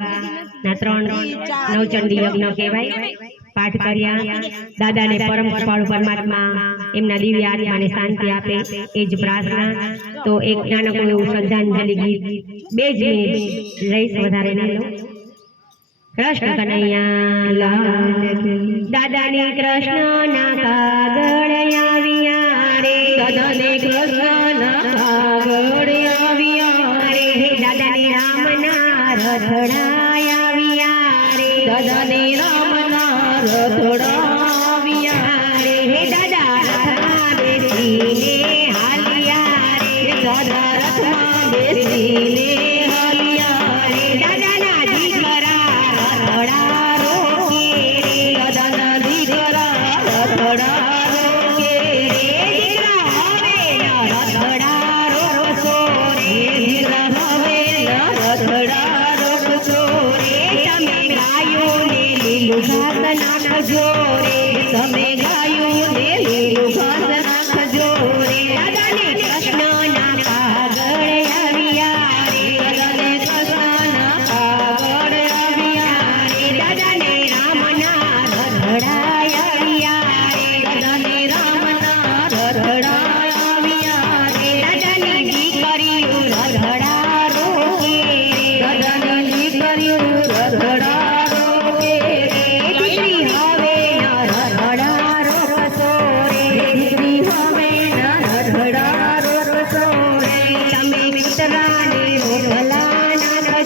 ના ત્રણ નવચંડી યજ્ઞ કહેવાય. પાઠ કર્યા દાદાને પરમ કૃપાળુ પરમાત્મા એમના દિવ્ય આત્માને શાંતિ આપે એ જ પ્રાર્થના. તો એક નાનકડું એવું શ્રદ્ધાંજલિ ગીત. બે જ મિનિટ. રહીશ વધારે નહીં લો. કૃષ્ણ કનૈયા. દાદાની કૃષ્ણ ના કાગળ રામના રથડા રે દાદાને રામના રથડા રથડા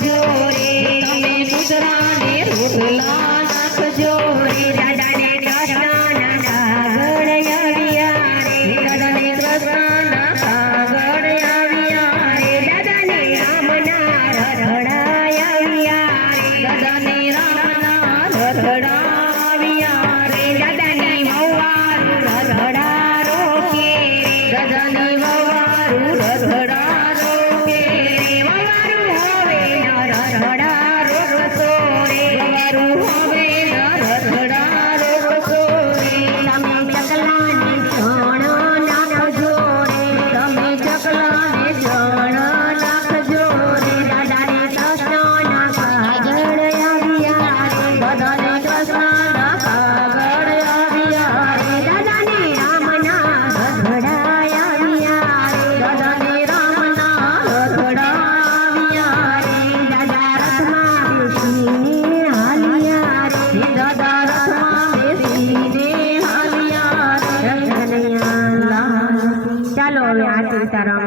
નાખજો રે તમે મુદ્રાને રોટલા નાખજો তারা